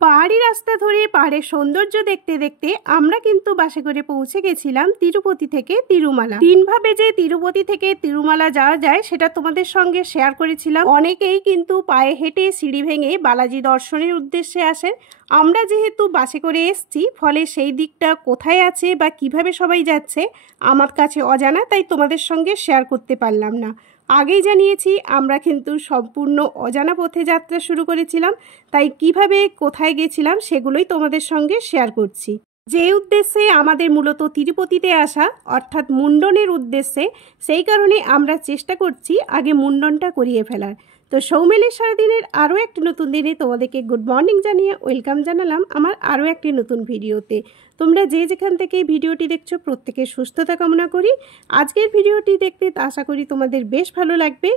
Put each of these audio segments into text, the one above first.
পাহাড়ি রাস্তা ধরে পাহাড়ের সৌন্দর্য দেখতে দেখতে আমরা কিন্তু বাসে করে পৌঁছে গেছিলাম তিরুপতি থেকে তিরুমালা। 3 ভাবে যে তিরুপতি থেকে তিরুমালা যাওয়া যায় সেটা তোমাদের সঙ্গে শেয়ার করেছিলাম। অনেকেই কিন্তু পায়ে হেঁটে সিঁড়ি ভেঙে বালাজি দর্শনের উদ্দেশ্যে আসেন। আমরা যেহেতু বাসে করে এসছি, ফলে সেই দিকটা কোথায় আছে বা কিভাবে সবাই যাচ্ছে আমার কাছে অজানা, তাই তোমাদের সঙ্গে শেয়ার করতে পারলাম না। আগেই জানিয়েছি আমরা কিন্তু সম্পূর্ণ অজানা পথে যাত্রা শুরু করেছিলাম, তাই কিভাবে কোথায় গেছিলাম সেগুলোই তোমাদের সঙ্গে শেয়ার করছি। যে উদ্দেশ্যে আমাদের মূলত তিরুপতিতে আসা, অর্থাৎ মুন্ডনের উদ্দেশ্যে, সেই কারণে আমরা চেষ্টা করছি আগে মুন্ডনটা করিয়ে ফেলার। তো সৌমেলের সারাদিনের আরও একটি নতুন দিনে তোমাদেরকে গুড মর্নিং জানিয়ে ওয়েলকাম জানালাম আমার আরও একটি নতুন ভিডিওতে। তোমরা যে যেখান থেকে এই ভিডিওটি দেখছো প্রত্যেকের সুস্থতা কামনা করি। আজকের ভিডিওটি দেখতে আশা করি তোমাদের বেশ ভালো লাগবে।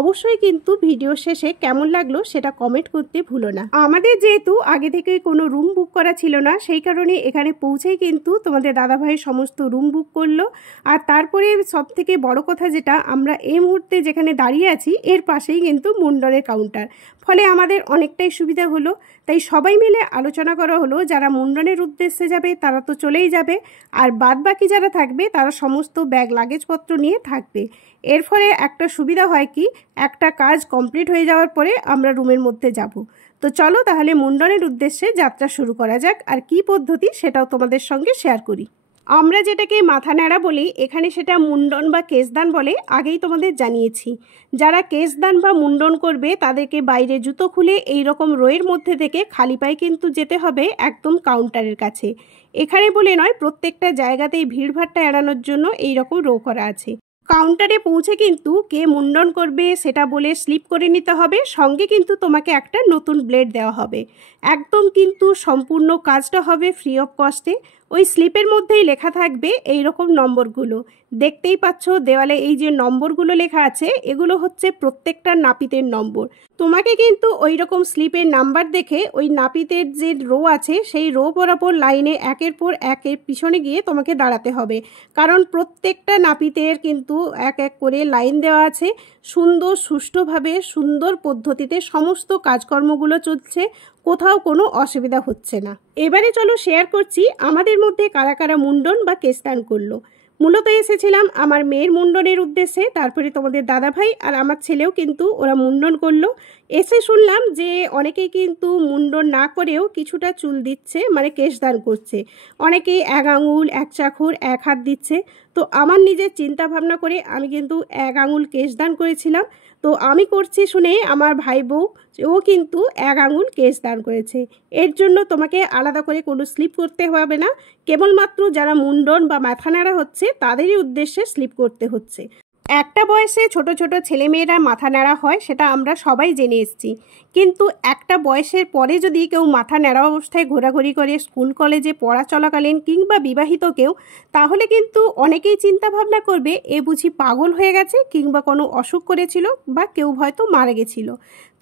অবশ্যই কিন্তু ভিডিও শেষে কেমন লাগলো সেটা কমেন্ট করতে ভুলো না। আমাদের যেহেতু আগে থেকে কোনো রুম বুক করা ছিল না, সেই কারণে এখানে পৌঁছেই কিন্তু তোমাদের দাদাভাই সমস্ত রুম বুক করলো। আর তারপরে সব থেকে বড় কথা যেটা, আমরা এই মুহূর্তে যেখানে দাঁড়িয়ে আছি এর পাশেই কিন্তু মুন্ডনের কাউন্টার, ফলে আমাদের অনেকটাই সুবিধা হলো। তাই সবাই মিলে আলোচনা করা হলো, যারা মুন্ডনের উদ্দেশ্যে যাবে তারা তো চলেই যাবে, আর বাদ বাকি যারা থাকবে তারা সমস্ত ব্যাগ লাগেজপত্র নিয়ে থাকবে। এর ফলে একটা সুবিধা হয় কি, একটা কাজ কমপ্লিট হয়ে যাওয়ার পরে আমরা রুমের মধ্যে যাব। তো চলো তাহলে মুন্ডনের উদ্দেশ্যে যাত্রা শুরু করা যাক। আর কি পদ্ধতি সেটাও তোমাদের সঙ্গে শেয়ার করি। আমরা যেটাকে মাথা ন্যাড়া বলি, এখানে সেটা মুন্ডন বা কেশদান বলে, আগেই তোমাদের জানিয়েছি। যারা কেশদান বা মুন্ডন করবে তাদেরকে বাইরে জুতো খুলে এই রকম রোয়ের মধ্যে থেকে খালি পায়ে কিন্তু যেতে হবে একদম কাউন্টারের কাছে। এখানে বলে নয়, প্রত্যেকটা জায়গাতেই ভিড়ভাট্টা এড়ানোর জন্য এই রকম রো করা আছে। কাউন্টারে পৌঁছে কিন্তু কে মুন্ডন করবে সেটা বলে স্লিপ করে নিতে হবে, সঙ্গে কিন্তু তোমাকে একটা নতুন ব্লেড দেওয়া হবে। একদম কিন্তু সম্পূর্ণ কাজটা হবে ফ্রি অফ কস্টে। ওই স্লিপের মধ্যেই লেখা থাকবে এই রকম নম্বরগুলো, দেখতেই পাচ্ছ দেওয়ালে এই যে নম্বরগুলো লেখা আছে, এগুলো হচ্ছে প্রত্যেকটা নাপিতের নম্বর। তোমাকে কিন্তু ওই রকম স্লিপের নাম্বার দেখে ওই নাপিতের যে রো আছে সেই রো বরাবর লাইনে একের পর একের পিছনে গিয়ে তোমাকে দাঁড়াতে হবে, কারণ প্রত্যেকটা নাপিতের কিন্তু এক এক করে লাইন দেওয়া আছে। সুন্দর সুষ্ঠুভাবে সুন্দর পদ্ধতিতে সমস্ত কাজকর্মগুলো চলছে, কোথাও কোনো অসুবিধা হচ্ছে না। এবারে চলো শেয়ার করছি আমাদের মধ্যে কারা কারা মুন্ডন বা কেশদান করলো। মূলত এসেছিলাম আমার মেয়ের মুন্ডনের উদ্দেশ্যে, তারপরে তোমাদের দাদাভাই আর আমার ছেলেও কিন্তু ওরা মুন্ডন করলো। এসে শুনলাম যে অনেকেই কিন্তু মুন্ডন না করেও কিছুটা চুল দিচ্ছে, মানে কেশদান করছে। অনেকেই 1 আঙুল 1 চাকুর 1 হাত দিচ্ছে। তো আমার নিজের চিন্তা ভাবনা করে আমি কিন্তু 1 আঙুল কেশদান করেছিলাম। তো আমি করছি শুনে আমার ভাই বউ ও কিন্তু 1 আঙুল কেশদান করেছে। এর জন্য তোমাকে আলাদা করে কোনো স্লিপ করতে হবে না, কেবলমাত্র যারা মুন্ডন বা মাথা নাড়া হচ্ছে তাদেরই উদ্দেশ্যে স্লিপ করতে হচ্ছে। একটা বয়সে ছোট ছোট ছেলেমেয়েরা মাথা ন্যাড়া হয় সেটা আমরা সবাই জেনে এসেছি, কিন্তু একটা বয়সের পরে যদি কেউ মাথা ন্যাড়া অবস্থায় ঘোরাঘুরি করে স্কুল কলেজে পড়া চলাকালীন কিংবা বিবাহিত কেউ, তাহলে কিন্তু অনেকেই চিন্তা ভাবনা করবে এ বুঝি পাগল হয়ে গেছে কিংবা কোনো অসুখ করেছিল বা কেউ হয়তো মারা গেছিল।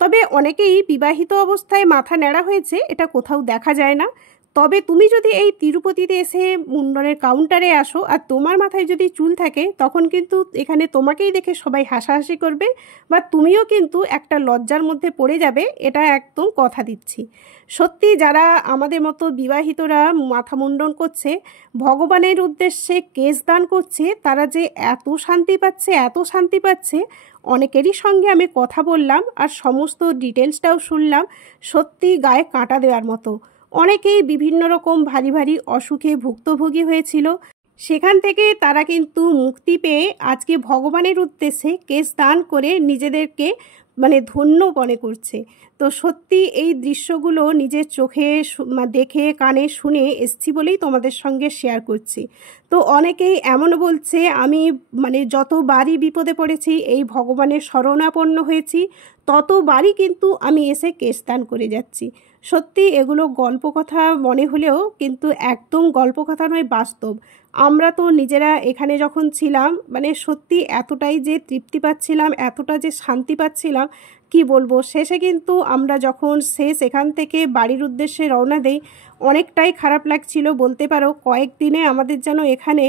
তবে অনেকেই বিবাহিত অবস্থায় মাথা ন্যাড়া হয়েছে এটা কোথাও দেখা যায় না। তবে তুমি যদি এই তিরুপতিতে এসে মুন্ডনের কাউন্টারে আসো আর তোমার মাথায় যদি চুল থাকে, তখন কিন্তু এখানে তোমাকেই দেখে সবাই হাসাহাসি করবে বা তুমিও কিন্তু একটা লজ্জার মধ্যে পড়ে যাবে, এটা একদম কথা দিচ্ছি। সত্যি যারা আমাদের মতো বিবাহিতরা মাথা মুন্ডন করছে, ভগবানের উদ্দেশ্যে কেশদান করছে, তারা যে এত শান্তি পাচ্ছে এত শান্তি পাচ্ছে। অনেকেরই সঙ্গে আমি কথা বললাম আর সমস্ত ডিটেলসটাও শুনলাম, সত্যি গায়ে কাঁটা দেওয়ার মতো। অনেকেই বিভিন্ন রকম ভারী ভারী অসুখে ভুক্তভোগী হয়েছিল, সেখান থেকে তারা কিন্তু মুক্তি পেয়ে আজকে ভগবানের উদ্দেশ্যে কেশদান করে নিজেদেরকে মানে ধন্য মনে করছে। তো সত্যি এই দৃশ্যগুলো নিজের চোখে দেখে কানে শুনে এসছি বলেই তোমাদের সঙ্গে শেয়ার করছি। তো অনেকেই এমনও বলছে আমি মানে যতবারই বিপদে পড়েছি এই ভগবানের শরণাপন্ন হয়েছি, ততবারই কিন্তু আমি এসে কেশদান করে যাচ্ছি। সত্যি এগুলো গল্প কথা মনে হলেও কিন্তু একদম গল্প কথা নয়, বাস্তব। আমরা তো নিজেরা এখানে যখন ছিলাম মানে সত্যি এতটাই যে তৃপ্তি পাচ্ছিলাম, এতটা যে শান্তি পাচ্ছিলাম কি বলবো। শেষে কিন্তু আমরা যখন এখান থেকে বাড়ির উদ্দেশ্যে রওনা দেই, অনেকটাই খারাপ লাগছিল বলতে পারো। কয়েকদিনে আমাদের যেন এখানে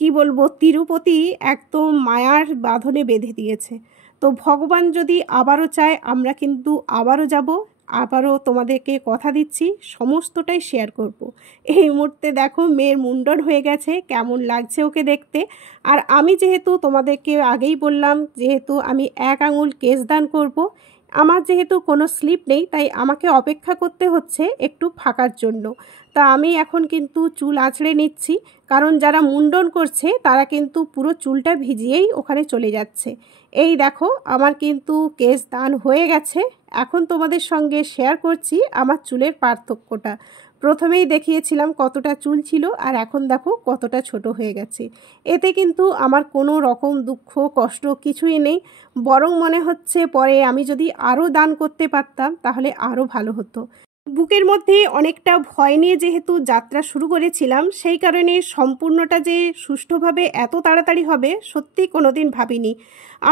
কি বলবো তিরুপতি একদম মায়ার বাঁধনে বেঁধে দিয়েছে। তো ভগবান যদি আবারও চায় আমরা কিন্তু আবারও যাব, আবারও তোমাদেরকে কথা দিচ্ছি সমস্তটাই শেয়ার করব। এই মুহূর্তে দেখো মেয়ের মুন্ডন হয়ে গেছে, কেমন লাগছে ওকে দেখতে। আর আমি যেহেতু তোমাদেরকে আগেই বললাম, যেহেতু আমি 1 আঙুল কেশ দান করব, আমার যেহেতু কোনো স্লিপ নেই তাই আমাকে অপেক্ষা করতে হচ্ছে একটু ফাঁকার জন্য। তা আমি এখন কিন্তু চুল আঁচড়ে নিচ্ছি, কারণ যারা মুন্ডন করছে তারা কিন্তু পুরো চুলটা ভিজিয়েই ওখানে চলে যাচ্ছে। এই দেখো আমার কিন্তু কেশ দান হয়ে গেছে। এখন তোমাদের সঙ্গে শেয়ার করছি আমার চুলের পার্থক্যটা। প্রথমেই দেখিয়েছিলাম কতটা চুল ছিল, আর এখন দেখো কতটা ছোট হয়ে গেছে। এতে কিন্তু আমার কোনো রকম দুঃখ কষ্ট কিছুই নেই, বরং মনে হচ্ছে পরে আমি যদি আরও দান করতে পারতাম তাহলে আরও ভালো হতো। বুকের মধ্যে অনেকটা ভয় নিয়ে যেহেতু যাত্রা শুরু করেছিলাম, সেই কারণে সম্পূর্ণটা যে সুষ্ঠুভাবে এত তাড়াতাড়ি হবে সত্যি কোনোদিন ভাবিনি।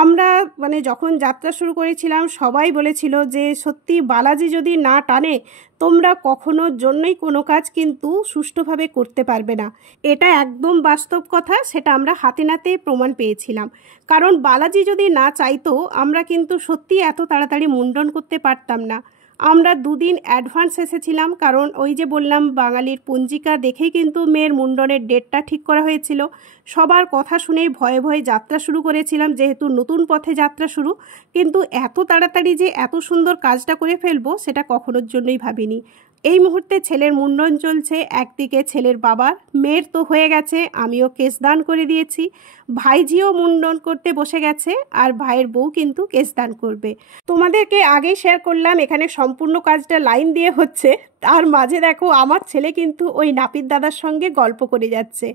আমরা মানে যখন যাত্রা শুরু করেছিলাম সবাই বলেছিল যে সত্যি বালাজি যদি না টানে তোমরা কখনোর জন্যই কোনো কাজ কিন্তু সুষ্ঠুভাবে করতে পারবে না। এটা একদম বাস্তব কথা, সেটা আমরা হাতে নাতে প্রমাণ পেয়েছিলাম। কারণ বালাজি যদি না চাইতো আমরা কিন্তু সত্যি এত তাড়াতাড়ি মুন্ডন করতে পারতাম না। আমরা 2 দিন অ্যাডভান্স এসেছিলাম, কারণ ওই যে বললাম বাঙালির পঞ্জিকা দেখেই কিন্তু মেয়ের মুন্ডনের ডেটটা ঠিক করা হয়েছিল। সবার কথা শুনেই ভয়ে ভয়ে যাত্রা শুরু করেছিলাম, যেহেতু নতুন পথে যাত্রা শুরু। কিন্তু এত তাড়াতাড়ি যে এত সুন্দর কাজটা করে ফেলবো সেটা কখনোর জন্যই ভাবিনি। এই মুহূর্তে ছেলের মুন্ডন চলছে, একদিকে ছেলের বাবার, মেয়ের তো হয়ে গেছে, আমিও কেশ দান করে দিয়েছি। ভাইঝিও মুন্ডন করতে বসে গেছে, আর ভাইয়ের বউ কিন্তু কেশ দান করবে। তোমাদেরকে আগেই শেয়ার করলাম এখানে সম্পূর্ণ কাজটা লাইন দিয়ে হচ্ছে, তার মাঝে দেখো আমার ছেলে কিন্তু ওই নাপিত দাদার সঙ্গে গল্প করে যাচ্ছে।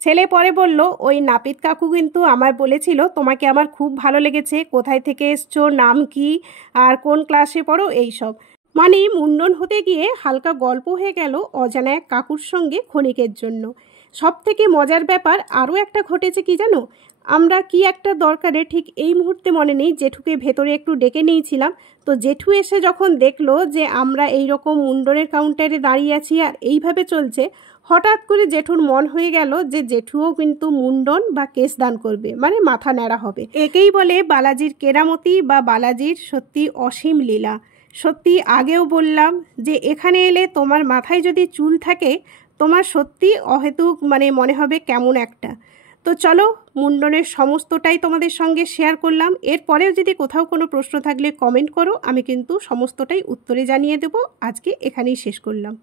ছেলে পরে বলল ওই নাপিত কাকু কিন্তু আমায় বলেছিল তোমাকে আমার খুব ভালো লেগেছে, কোথায় থেকে এসছো, নাম কি, আর কোন ক্লাসে পড়ো, এইসব। মানে মুন্ডন হতে গিয়ে হালকা গল্প হয়ে গেল অজানা এক কাকুর সঙ্গে ক্ষণিকের জন্য। সব থেকে মজার ব্যাপার আরও একটা ঘটেছে কি জানো, আমরা কি একটা দরকারে ঠিক এই মুহূর্তে মনে নেই জেঠুকে ভেতরে একটু ডেকে নিয়েছিলাম। তো জেঠু এসে যখন দেখলো যে আমরা এই রকম মুন্ডনের কাউন্টারে দাঁড়িয়ে আছি আর এইভাবে চলছে, হঠাৎ করে জেঠুর মন হয়ে গেল যে জেঠুও কিন্তু মুন্ডন বা কেশ দান করবে, মানে মাথা ন্যাড়া হবে। একেই বলে বালাজির কেরামতি বা বালাজির সত্যি অসীম লীলা। সত্যি আগেও বললাম যে এখানে এলে তোমার মাথায় যদি চুল থাকে তোমার সত্যি অহেতুক মানে মনে হবে কেমন একটা। তো চলো মুন্ডনের সমস্তটাই তোমাদের সঙ্গে শেয়ার করলাম। এরপরেও যদি কোথাও কোনো প্রশ্ন থাকলে কমেন্ট করো, আমি কিন্তু সমস্তটাই উত্তরে জানিয়ে দেবো। আজকে এখানেই শেষ করলাম।